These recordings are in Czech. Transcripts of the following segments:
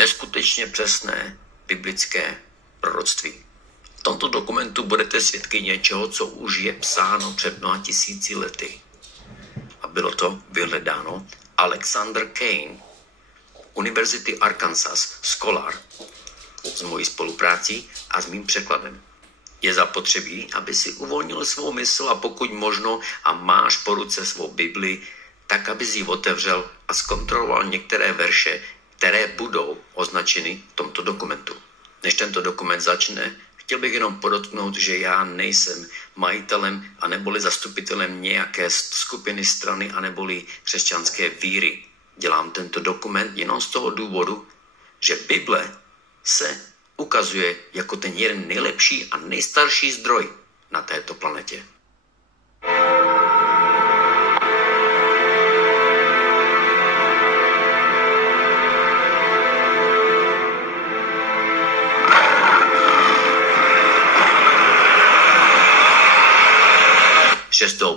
Neskutečně přesné biblické proroctví. V tomto dokumentu budete svědky něčeho, co už je psáno před mnoha tisíci lety. A bylo to vyhledáno Alexander Kane, Univerzity Arkansas, Scholar, s mojí spoluprácí a s mým překladem. Je zapotřebí, aby si uvolnil svou mysl a pokud možno a máš po ruce svou Bibli, tak aby si ji otevřel a zkontroloval některé verše, které budou označeny v tomto dokumentu. Než tento dokument začne, chtěl bych jenom podotknout, že já nejsem majitelem a neboli zastupitelem nějaké skupiny, strany a neboli křesťanské víry. Dělám tento dokument jenom z toho důvodu, že Bible se ukazuje jako ten jeden nejlepší a nejstarší zdroj na této planetě.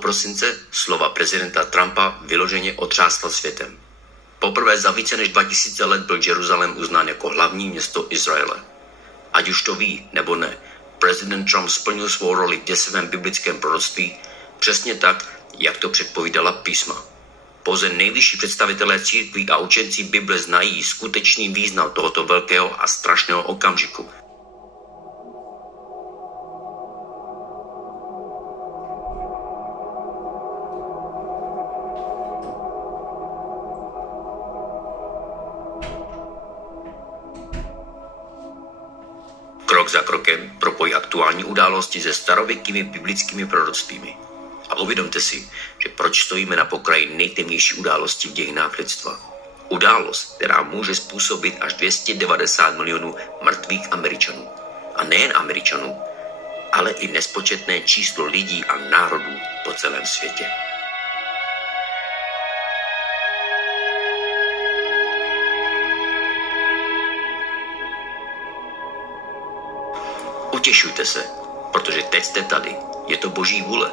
Prosince slova prezidenta Trumpa vyloženě otřásla světem. Poprvé za více než 2000 let byl Jeruzalém uznán jako hlavní město Izraele. Ať už to ví nebo ne, prezident Trump splnil svou roli v děsivém biblickém proroctví přesně tak, jak to předpovídala písma. Pouze nejvyšší představitelé církví a učenci Bible znají skutečný význam tohoto velkého a strašného okamžiku. Krok za krokem propojí aktuální události se starověkými biblickými proroctvími. A uvědomte si, že proč stojíme na pokraji nejtemnější události v dějinách lidstva. Událost, která může způsobit až 290 milionů mrtvých Američanů. A nejen Američanů, ale i nespočetné číslo lidí a národů po celém světě. Utěšujte se, protože teď jste tady. Je to boží vůle.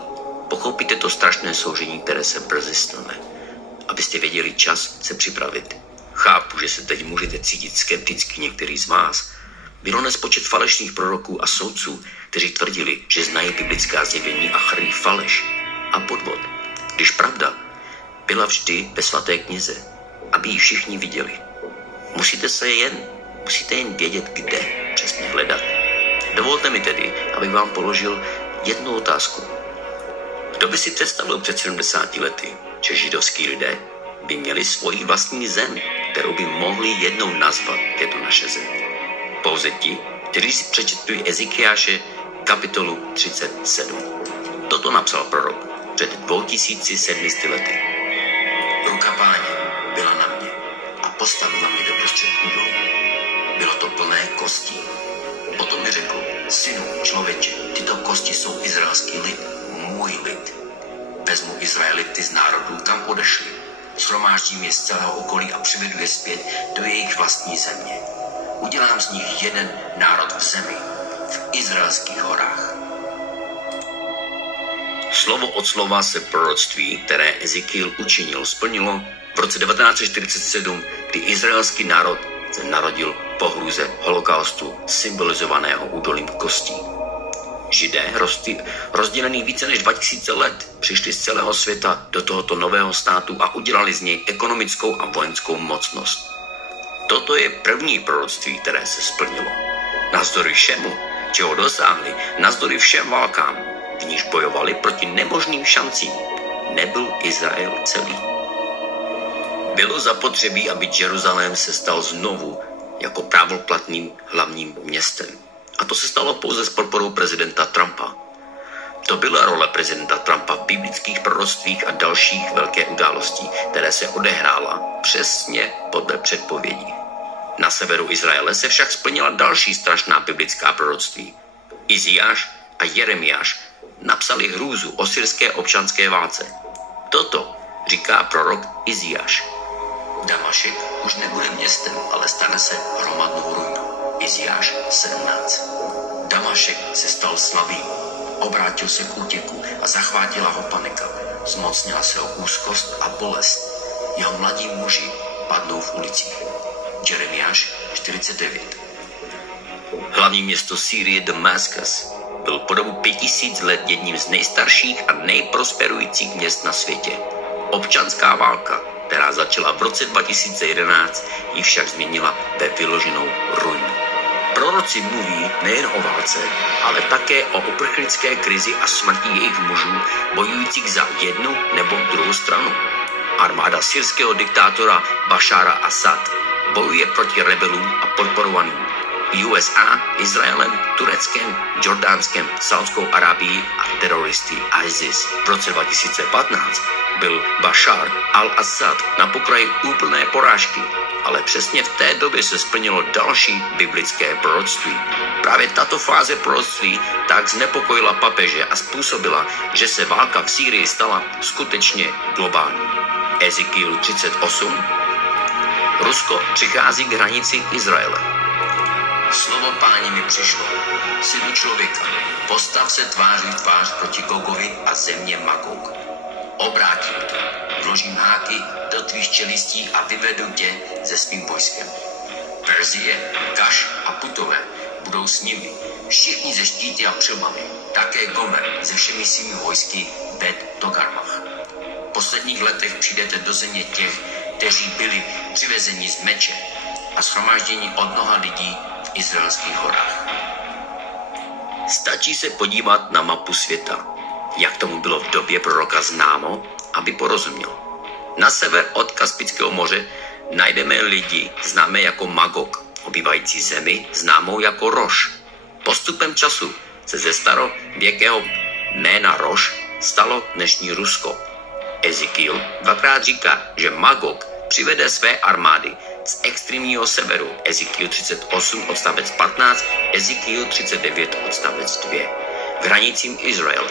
Pochopíte to strašné soužení, které se brzy stane. Abyste věděli čas se připravit. Chápu, že se teď můžete cítit skepticky některý z vás. Bylo nespočet falešných proroků a soudců, kteří tvrdili, že znají biblická zjevení a chrlí faleš a podvod. Když pravda byla vždy ve svaté knize, aby ji všichni viděli. Musíte jen vědět, kde přesně hledat. Dovolte mi tedy, abych vám položil jednu otázku. Kdo by si představil před 70 lety, že židovský lidé by měli svoji vlastní zem, kterou by mohli jednou nazvat jako naše zem? Pouze ti, kteří si přečetli Ezekiáše kapitolu 37. Toto napsal prorok před 2700 lety. Ruka Páně byla na mě a postavila mě do prostřed údolů. Bylo to plné kostí. Potom mi řekl, synu, člověče, tyto kosti jsou izraelský lid, můj lid. Vezmu Izraelity z národů, kam odešli. Shromáždím je z celého okolí a přivedu je zpět do jejich vlastní země. Udělám z nich jeden národ v zemi, v izraelských horách. Slovo od slova se proroctví, které Ezekiel učinil, splnilo v roce 1947, kdy izraelský národ se narodil po hrůze holokaustu symbolizovaného údolím kostí. Židé, rozdělený více než 2000 let, přišli z celého světa do tohoto nového státu a udělali z něj ekonomickou a vojenskou mocnost. Toto je první proroctví, které se splnilo. Navzdory všemu, čeho dosáhli, navzdory všem válkám, v níž bojovali proti nemožným šancím, nebyl Izrael celý. Bylo zapotřebí, aby Jeruzalém se stal znovu jako právoplatným hlavním městem. A to se stalo pouze s podporou prezidenta Trumpa. To byla role prezidenta Trumpa v biblických proroctvích a dalších velké událostí, které se odehrála přesně podle předpovědí. Na severu Izraele se však splnila další strašná biblická proroctví. Iziáš a Jeremiáš napsali hrůzu o syrské občanské válce. Toto říká prorok Iziáš. Damašek už nebude městem, ale stane se hromadnou ruinou. Iziáš 17. Damašek se stal slabý, obrátil se k útěku a zachvátila ho panika. Zmocnila se ho úzkost a bolest. Jeho mladí muži padnou v ulicích. Jeremiáš 49. Hlavní město Sýrie Damaskus byl po dobu 5000 let jedním z nejstarších a nejprosperujících měst na světě. Občanská válka, která začala v roce 2011, ji však změnila ve vyloženou ruinu. Proroci mluví nejen o válce, ale také o uprchlické krizi a smrti jejich mužů, bojujících za jednu nebo druhou stranu. Armáda syrského diktátora Bašára Asad bojuje proti rebelům a podporovaným USA, Izraelem, Tureckem, Jordánskem, Saudskou Arábií a teroristy ISIS. V roce 2015 byl Bašár al-Assad na pokraji úplné porážky, ale přesně v té době se splnilo další biblické proroctví. Právě tato fáze proroctví tak znepokojila papeže a způsobila, že se válka v Sýrii stala skutečně globální. Ezekiel 38. Rusko přichází k hranici Izraele. Slovo Páně mi přišlo. Synu člověka, postav se tváří v tvář proti Gogovi a země Magog. Obrátím to, vložím háky do tvých čelistí a vyvedu tě se svým vojskem. Perzie, Kaš a Putové budou s nimi, všichni ze štíty a přilbami, také Gomer se všemi svými vojsky Bet Togarmach. V posledních letech přijdete do země těch, kteří byli přivezeni z meče a shromážděni od mnoha lidí v izraelských horách. Stačí se podívat na mapu světa, jak tomu bylo v době proroka známo, aby porozuměl. Na sever od Kaspického moře najdeme lidi známé jako Magog, obývající zemi známou jako Roš. Postupem času se ze starověkého jména Roš stalo dnešní Rusko. Ezekiel dvakrát říká, že Magog přivede své armády z extrémního severu. Ezekiel 38 odstavec 15, Ezekiel 39 odstavec 2. K hranicím Izraele.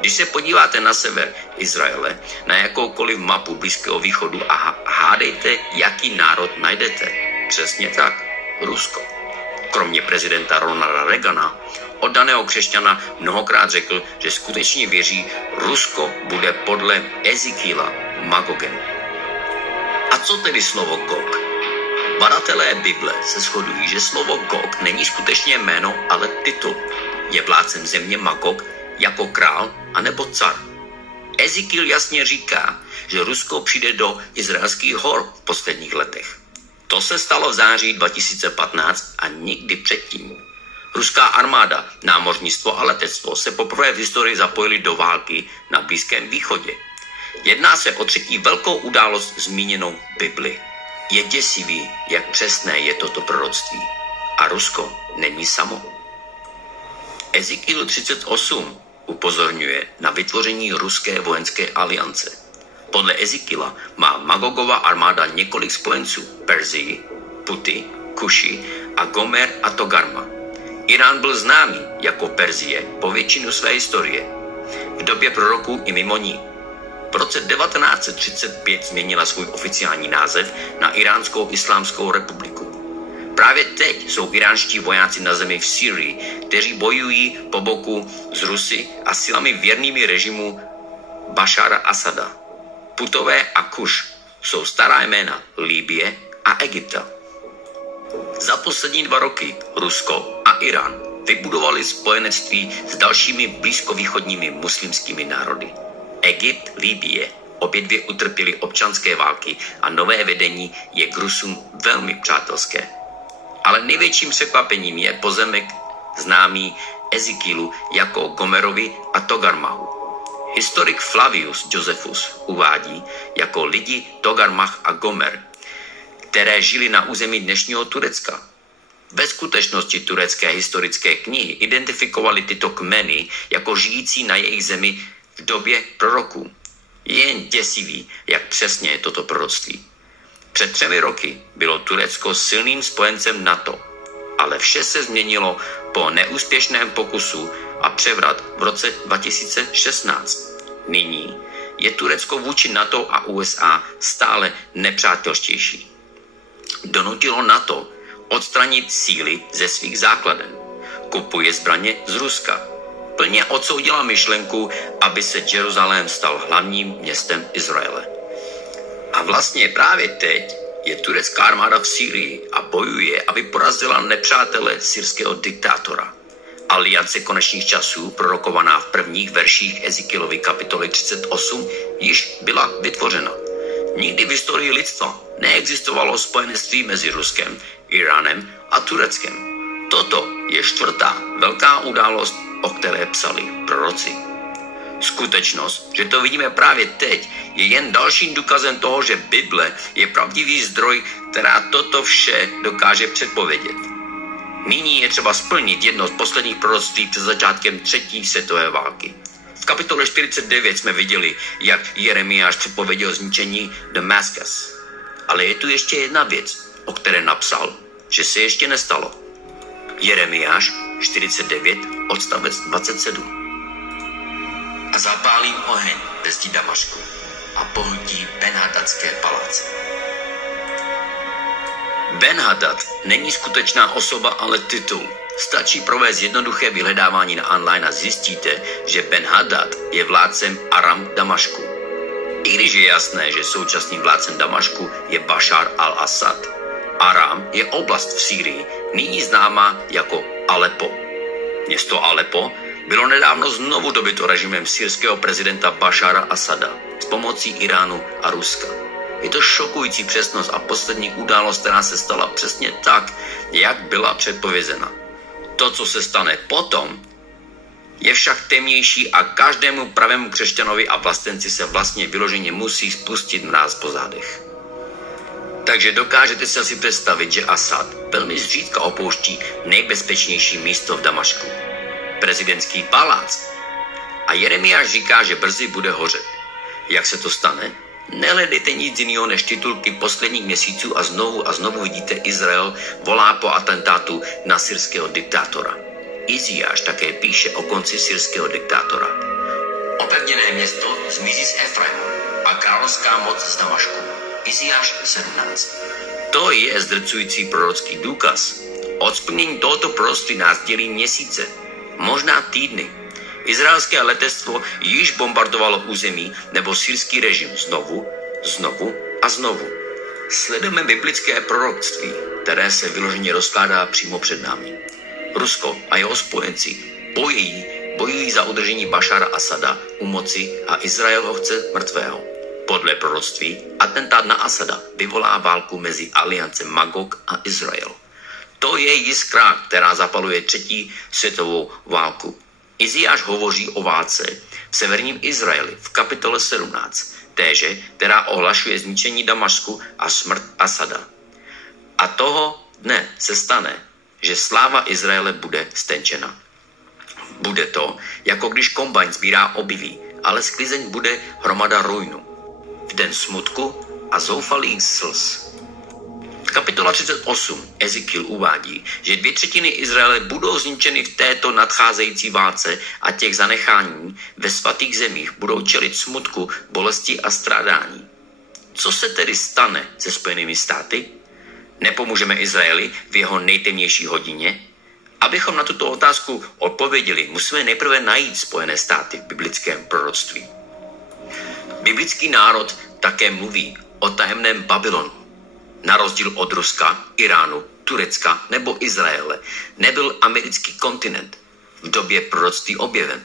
Když se podíváte na sever Izraele, na jakoukoliv mapu Blízkého východu a hádejte, jaký národ najdete. Přesně tak, Rusko. Kromě prezidenta Ronalda Reagana, oddaného křesťana, mnohokrát řekl, že skutečně věří, Rusko bude podle Ezekiela Magogem. A co tedy slovo Gog? Badatelé Bible se shodují, že slovo Gog není skutečně jméno, ale titul. Je vládcem země Magog jako král anebo car. Ezekiel jasně říká, že Rusko přijde do izraelských hor v posledních letech. To se stalo v září 2015 a nikdy předtím. Ruská armáda, námořnictvo a letectvo se poprvé v historii zapojili do války na Blízkém východě. Jedná se o třetí velkou událost zmíněnou v Bibli. Je děsivý, jak přesné je toto proroctví. A Rusko není samo. Ezekiel 38 upozorňuje na vytvoření ruské vojenské aliance. Podle Ezekiela má Magogova armáda několik spojenců: Perzii, Puty, Kuši a Gomer a Togarma. Irán byl známý jako Perzie po většinu své historie. V době proroků i mimo ní. V roce 1935 změnila svůj oficiální název na Iránskou islámskou republiku. Právě teď jsou iránští vojáci na zemi v Sýrii, kteří bojují po boku s Rusy a silami věrnými režimu Bašára Asada. Putové a Kuš jsou stará jména Libye a Egypta. Za poslední 2 roky Rusko a Irán vybudovali spojenectví s dalšími blízkovýchodními muslimskými národy. Egypt, Libye, obě dvě utrpěly občanské války a nové vedení je k Rusům velmi přátelské. Ale největším překvapením je pozemek známý Ezekielu jako Gomerovi a Togarmahu. Historik Flavius Josephus uvádí jako lidi Togarmach a Gomer, které žili na území dnešního Turecka. Ve skutečnosti turecké historické knihy identifikovaly tyto kmeny jako žijící na jejich zemi v době proroků. Je jen děsivý, jak přesně je toto proroctví. Před 3 roky bylo Turecko silným spojencem NATO, ale vše se změnilo po neúspěšném pokusu a převrat v roce 2016. Nyní je Turecko vůči NATO a USA stále nepřátelštější. Donutilo NATO odstranit síly ze svých základen. Kupuje zbraně z Ruska. Plně odsoudila myšlenku, aby se Jeruzalém stal hlavním městem Izraele. A vlastně právě teď je turecká armáda v Sýrii a bojuje, aby porazila nepřátele syrského diktátora. Aliance konečných časů, prorokovaná v prvních verších Ezekielovy kapitoly 38, již byla vytvořena. Nikdy v historii lidstva neexistovalo spojenectví mezi Ruskem, Iránem a Tureckem. Toto je čtvrtá velká událost, o které psali proroci. Skutečnost, že to vidíme právě teď, je jen dalším důkazem toho, že Bible je pravdivý zdroj, která toto vše dokáže předpovědět. Nyní je třeba splnit jedno z posledních proroctví před začátkem třetí světové války. V kapitole 49 jsme viděli, jak Jeremiáš předpověděl zničení Damaskus. Ale je tu ještě jedna věc, o které napsal, že se ještě nestalo. Jeremiáš 49, odstavec 27. A zapálím oheň ve zdi Damašku a pohltí Ben-Hadadské paláce. Ben-Hadad není skutečná osoba, ale titul. Stačí provést jednoduché vyhledávání na online a zjistíte, že Ben-Hadad je vládcem Aram Damašku. I když je jasné, že současným vládcem Damašku je Bašar al-Asad. Aram je oblast v Sýrii, nyní známá jako Alepo. Město Alepo bylo nedávno znovu dobyto režimem syrského prezidenta Bašara Asada s pomocí Iránu a Ruska. Je to šokující přesnost a poslední událost, která se stala přesně tak, jak byla předpovězena. To, co se stane potom, je však temnější a každému pravému křesťanovi a vlastenci se vlastně vyloženě musí spustit mráz po zádech. Takže dokážete si asi představit, že Asad velmi zřídka opouští nejbezpečnější místo v Damašku. Prezidentský palác. A Jeremiáš říká, že brzy bude hořet. Jak se to stane? Nehledejte nic jiného než titulky posledních měsíců a znovu vidíte Izrael volá po atentátu na syrského diktátora. Iziáš také píše o konci syrského diktátora. Opevněné město zmizí z Efraimu a královská moc z Damašku. Iziáš 17. To je zdrcující prorocký důkaz. Od splnění tohoto proroctví nás dělí měsíce, možná týdny. Izraelské letectvo již bombardovalo území nebo syrský režim znovu a znovu. Sledujeme biblické proroctví, které se vyloženě rozkládá přímo před námi. Rusko a jeho spojenci bojují za udržení Bašara Asada u moci a Izrael ho chce mrtvého. Podle proroctví atentát na Asada vyvolá válku mezi aliancem Magog a Izrael. To je jiskra, která zapaluje třetí světovou válku. Iziáš hovoří o válce v severním Izraeli v kapitole 17, téže, která ohlašuje zničení Damašku a smrt Asada. A toho dne se stane, že sláva Izraele bude stenčena. Bude to, jako když kombajn sbírá obilí, ale sklizeň bude hromada ruinu. V den smutku a zoufalých slz. Kapitola 38 Ezekiel uvádí, že 2/3 Izraele budou zničeny v této nadcházející válce a těch zanechání ve svatých zemích budou čelit smutku, bolesti a strádání. Co se tedy stane se Spojenými státy? Nepomůžeme Izraeli v jeho nejtemnější hodině? Abychom na tuto otázku odpověděli, musíme nejprve najít Spojené státy v biblickém proroctví. Biblický národ také mluví o tajemném Babylonu. Na rozdíl od Ruska, Iránu, Turecka nebo Izraele nebyl americký kontinent v době proroctví objeven.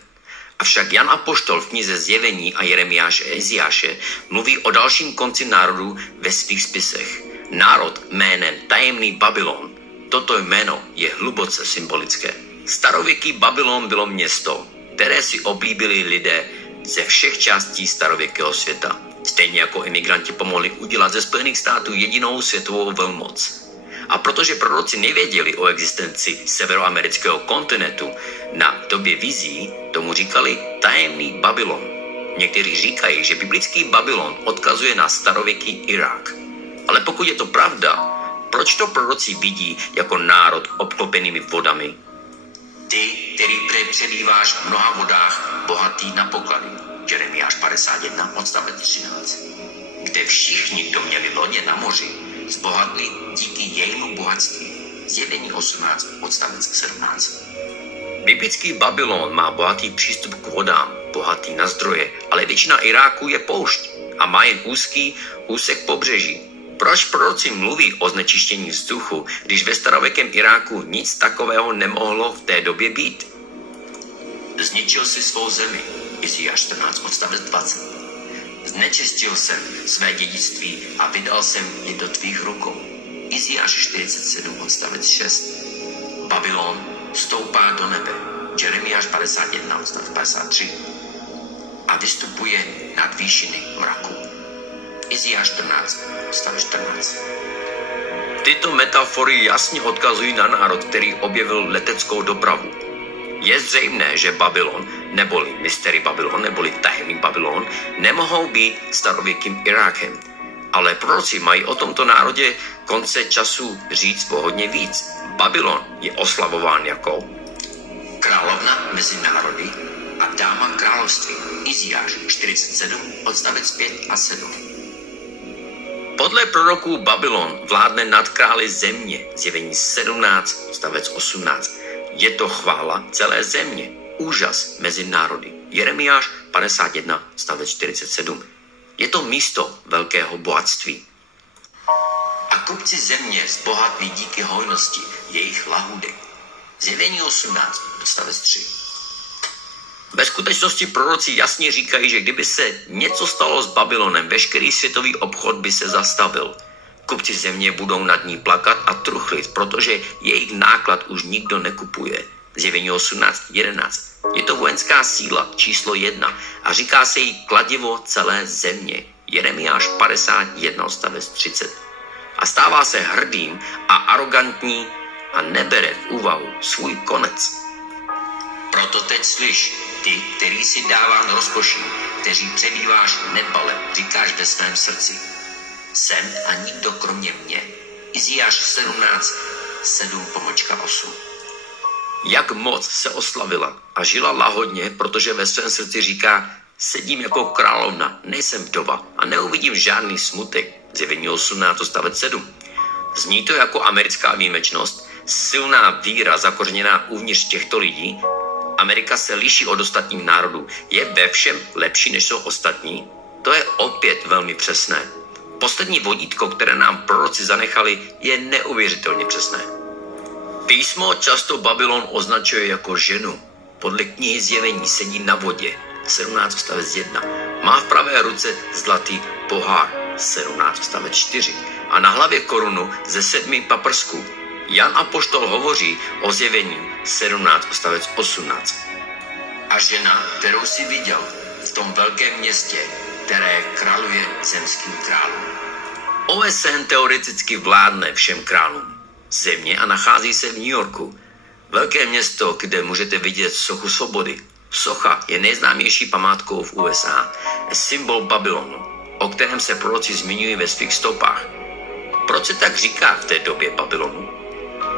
Avšak Jan Apoštol v knize Zjevení a Jeremiáše a Iziáše mluví o dalším konci národů ve svých spisech. Národ jménem tajemný Babylon. Toto jméno je hluboce symbolické. Starověký Babylon bylo město, které si oblíbili lidé ze všech částí starověkého světa. Stejně jako imigranti pomohli udělat ze Spojených států jedinou světovou velmoc. A protože proroci nevěděli o existenci severoamerického kontinentu na době vizí, tomu říkali tajemný Babylon. Někteří říkají, že biblický Babylon odkazuje na starověký Irák. Ale pokud je to pravda, proč to proroci vidí jako národ obklopenými vodami? Ty, který přebýváš v mnoha vodách, bohatý na poklady. Jeremiáš 51, odstavec 13. Kde všichni, kdo měli lodě na moři, zbohatli díky jejímu bohatství. Zjevení 18, odstavec 17. Biblický Babylon má bohatý přístup k vodám, bohatý na zdroje, ale většina Iráku je poušť a má jen úzký úsek pobřeží. Proč proroci mluví o znečištění vzduchu, když ve starověkém Iráku nic takového nemohlo v té době být? Zničil si svou zemi, Izajáš 14, odstavec 20. Znečistil jsem své dědictví a vydal jsem je do tvých rukou. Izajáš 47, odstavec 6. Babylon stoupá do nebe, Jeremiáš 51, odstavec 53. A vystupuje nad výšiny mraku. Izajáš 14, odstavec 14. Tyto metafory jasně odkazují na národ, který objevil leteckou dopravu. Je zřejmé, že Babylon, neboli Mystery Babylon, neboli tajemný Babylon, nemohou být starověkým Irákem. Ale proroci mají o tomto národě konce času říct o hodně víc. Babylon je oslavován jako královna mezi národy a dáma království. Izajáš 47, odstavec 5 a 7. Podle proroků Babylon vládne nad králi země. Zjevení 17, odstavec 18. Je to chvála celé země, úžas mezi národy. Jeremiáš 51, odstavec 47. Je to místo velkého bohatství. A kupci země zbohatli díky hojnosti jejich lahůdek. Zjevení 18, odstavec 3. Ve skutečnosti proroci jasně říkají, že kdyby se něco stalo s Babylonem, veškerý světový obchod by se zastavil. Kupci země budou nad ní plakat a truchlit, protože jejich náklad už nikdo nekupuje. Zjevení 18, 11. Je to vojenská síla číslo 1 a říká se jí kladivo celé země. Jeremiáš 51, odstavec 30. A stává se hrdým a arrogantní a nebere v úvahu svůj konec. Proto teď slyš, ty, který si dávám rozkoší, kteří přebýváš nedbale, říkáš ve svém srdci. Jsem a nikdo kromě mě. Izajáš 17, 7-8. Jak moc se oslavila a žila lahodně, protože ve svém srdci říká, sedím jako královna, nejsem vdova a neuvidím žádný smutek. Zjevení 18, odstavec 7. Zní to jako americká výjimečnost, silná víra zakořeněná uvnitř těchto lidí. Amerika se liší od ostatních národů. Je ve všem lepší, než jsou ostatní? To je opět velmi přesné. Poslední vodítko, které nám proroci zanechali, je neuvěřitelně přesné. Písmo často Babylon označuje jako ženu. Podle knihy Zjevení sedí na vodě, 17 odstavec 1. Má v pravé ruce zlatý pohár, 17 odstavec 4. A na hlavě korunu ze 7 paprsků. Jan apoštol hovoří o Zjevení, 17 odstavec 18. A žena, kterou si viděl v tom velkém městě, které králuje zemským králům. OSN teoreticky vládne všem králům země a nachází se v New Yorku. Velké město, kde můžete vidět sochu svobody. Socha je nejznámější památkou v USA. Symbol Babylonu, o kterém se proroci zmiňují ve svých stopách. Proč se tak říká v té době Babylonu?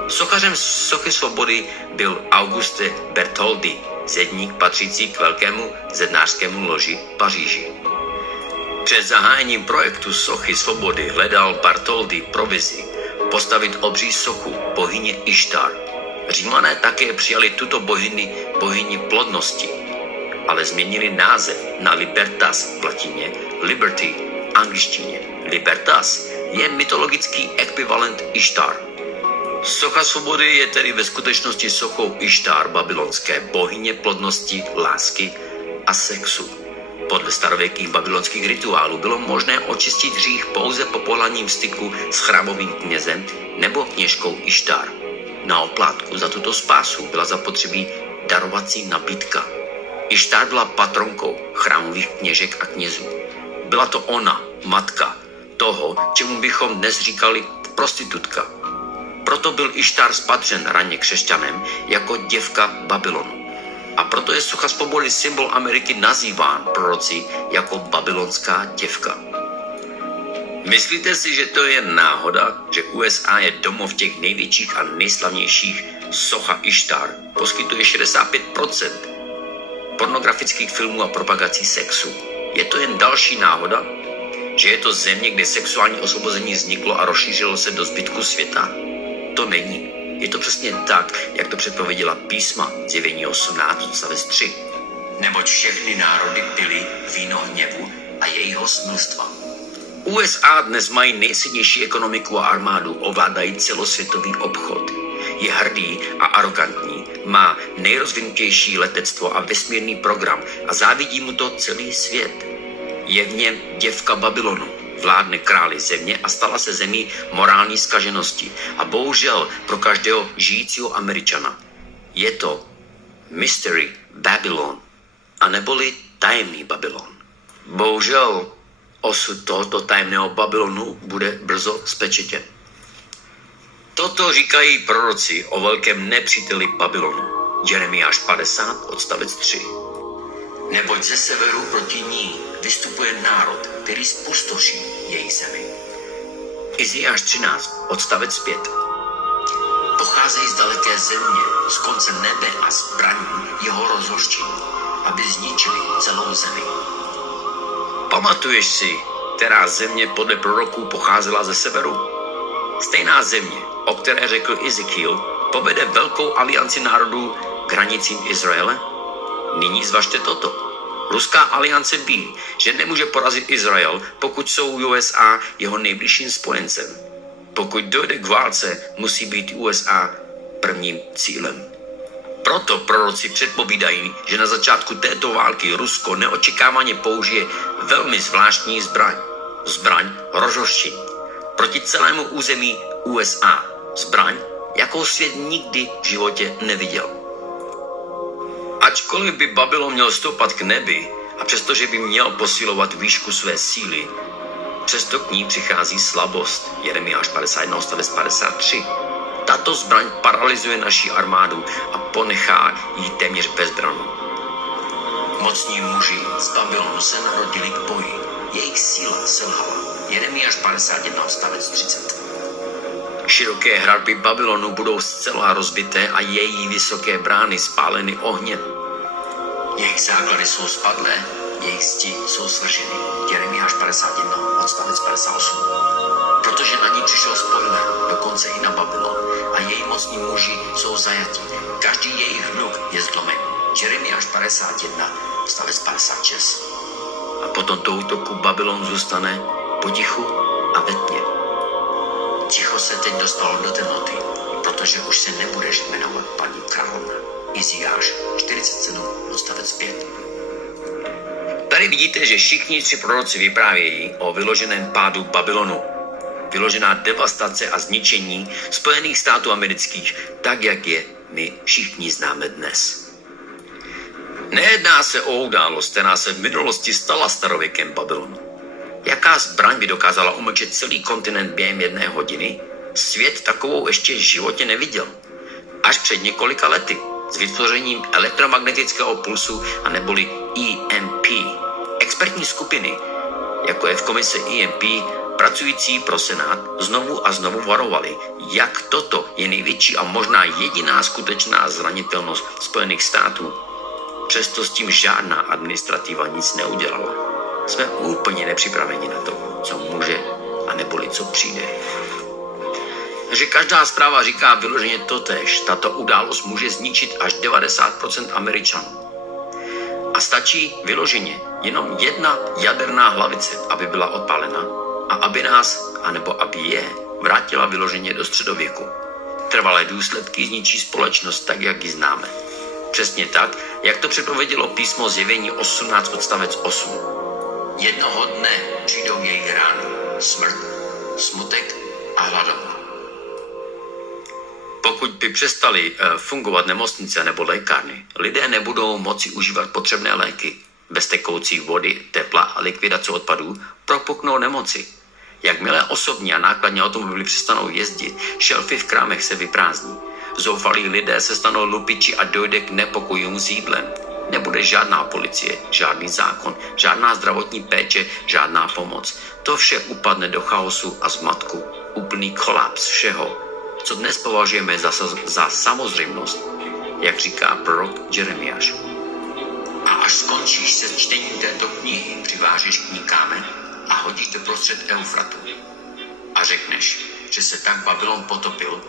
Sochařem sochy svobody byl Auguste Bertoldi, zedník patřící k velkému zednářskému loži v Paříži. Před zahájením projektu sochy svobody hledal Bartoldi provizi postavit obří sochu bohyně Ištar. Římané také přijali tuto bohyni plodnosti, ale změnili název na Libertas v latině, Liberty v angličtině. Libertas je mytologický ekvivalent Ištar. Socha svobody je tedy ve skutečnosti sochou Ištar, babylonské bohyně plodnosti, lásky a sexu. Podle starověkých babylonských rituálů bylo možné očistit hřích pouze po pohlavním styku s chrámovým knězem nebo kněžkou Ištar. Na oplátku za tuto spásu byla zapotřebí darovací nabídka. Ištar byla patronkou chrámových kněžek a knězů. Byla to ona, matka toho, čemu bychom dnes říkali prostitutka. Proto byl Ištar spatřen raně křesťanem jako děvka Babylonu. A proto je socha svobody symbol Ameriky nazýván proroci jako babylonská děvka. Myslíte si, že to je náhoda, že USA je domov těch největších a nejslavnějších? Socha Ištar poskytuje 65% pornografických filmů a propagací sexu. Je to jen další náhoda, že je to země, kde sexuální osvobození vzniklo a rozšířilo se do zbytku světa? To není. Je to přesně tak, jak to předpověděla písma, Zjevení 18, odstavec 3. Neboť všechny národy pili víno hněvu a jejího smilstva. USA dnes mají nejsilnější ekonomiku a armádu, ovládají celosvětový obchod. Je hrdý a arrogantní, má nejrozvinutější letectvo a vesmírný program a závidí mu to celý svět. Je v něm děvka Babylonu, vládne králi země a stala se zemí morální zkaženosti. A bohužel pro každého žijícího Američana je to Mystery Babylon, aneboli tajemný Babylon. Bohužel osud tohoto tajemného Babylonu bude brzo spečetěn. Toto říkají proroci o velkém nepříteli Babylonu. Jeremiáš 50, odstavec 3. Neboť ze severu proti ní vystupuje národ, který spustoší její zemi. Izajáš 13, odstavec 5. Pocházejí z daleké země, z konce nebe a zbraní jeho rozhořčení, aby zničili celou zemi. Pamatuješ si, která země podle proroků pocházela ze severu? Stejná země, o které řekl Ezekiel, povede velkou alianci národů k hranicím Izraele? Nyní zvažte toto. Ruská aliance ví, že nemůže porazit Izrael, pokud jsou USA jeho nejbližším spojencem. Pokud dojde k válce, musí být USA prvním cílem. Proto proroci předpovídají, že na začátku této války Rusko neočekávaně použije velmi zvláštní zbraň. Zbraň rozhořčení proti celému území USA. Zbraň, jakou svět nikdy v životě neviděl. Ačkoliv by Babylon měl stoupat k nebi a přestože by měl posilovat výšku své síly, přesto k ní přichází slabost. Jeremiáš 51, odstavec 53. Tato zbraň paralyzuje naši armádu a ponechá ji téměř bezbrannou. Mocní muži z Babylonu se narodili k boji. Jejich síla selhala. Jeremiáš 51, odstavec 30. Široké hradby Babylonu budou zcela rozbité a její vysoké brány spáleny ohněm. Jejich základy jsou spadlé, jejich zdi jsou svrženy. Jeremiáš 51, odstavec 58. Protože na ní přišel spoiler, dokonce i na Babylon, a její mocní muži jsou zajati. Každý jejich hluk je zlomen. Jeremiáš 51, odstavec 56. A po tomto útoku Babylon zůstane potichu a ve tmě. Ticho se teď dostalo do temnoty, protože už se nebudeš jmenovat paní královna. Izajáš 47, odstavec 5. Tady vidíte, že všichni tři proroci vyprávějí o vyloženém pádu Babylonu. Vyložená devastace a zničení Spojených států amerických, tak jak je my všichni známe dnes. Nejedná se o událost, která se v minulosti stala starověkem Babylonu. Jaká zbraň by dokázala umlčet celý kontinent během 1 hodiny? Svět takovou ještě v životě neviděl. Až před několika lety s vytvořením elektromagnetického pulsu a neboli EMP. Expertní skupiny, jako je v komisi EMP, pracující pro Senát, znovu a znovu varovali, jak toto je největší a možná jediná skutečná zranitelnost Spojených států. Přesto s tím žádná administrativa nic neudělala. Jsme úplně nepřipraveni na to, co může a neboli co přijde. Takže každá zpráva říká vyloženě totéž. Tato událost může zničit až 90% Američanů. A stačí vyloženě jenom jedna jaderná hlavice, aby byla odpálena a aby nás, anebo aby je, vrátila vyloženě do středověku. Trvalé důsledky zničí společnost tak, jak ji známe. Přesně tak, jak to předpovědělo písmo Zjevení 18, odstavec 8. Jednoho dne přijdou její rány, smrt, smutek a hladomor. Pokud by přestaly fungovat nemocnice nebo lékárny, lidé nebudou moci užívat potřebné léky. Bez tekoucí vody, tepla a likvidace odpadů propuknou nemoci. Jakmile osobní a nákladní automobily přestanou jezdit, šelfy v krámech se vyprázdní. Zoufalí lidé se stanou lupiči a dojde k nepokojům s jídlem. Nebude žádná policie, žádný zákon, žádná zdravotní péče, žádná pomoc. To vše upadne do chaosu a zmatku. Úplný kolaps všeho, co dnes považujeme za samozřejmost, jak říká prorok Jeremiáš. A až skončíš se čtením této knihy, přivážeš k ní kámen a hodíš do prostřed Eufratu. A řekneš, že se tak Babylon potopil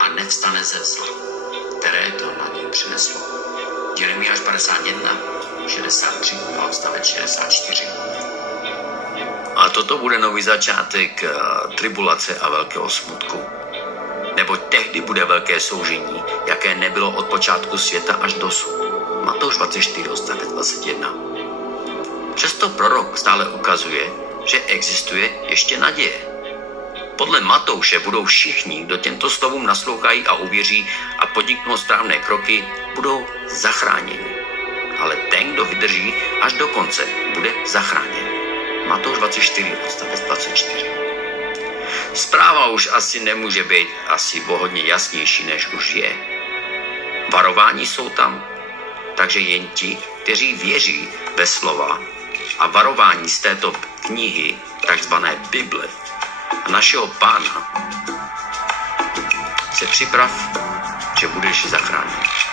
a nevstane ze zla, které to na něj přineslo. Jeremiáš 51, 63 a odstavec 64. A A toto bude nový začátek tribulace a velkého smutku. Neboť tehdy bude velké soužení, jaké nebylo od počátku světa až dosud. Matouš 24, odstavec 21. Přesto prorok stále ukazuje, že existuje ještě naděje. Podle Matouše budou všichni, kdo těmto slovům naslouchají a uvěří a podniknou správné kroky, budou zachráněni. Ale ten, kdo vydrží až do konce, bude zachráněn. Matouš 24, odstavec 24. Zpráva už asi nemůže být o hodně jasnější, než už je. Varování jsou tam, takže jen ti, kteří věří ve slova a varování z této knihy, takzvané Bible, a našeho Pána, se připrav, že budeš zachráněn.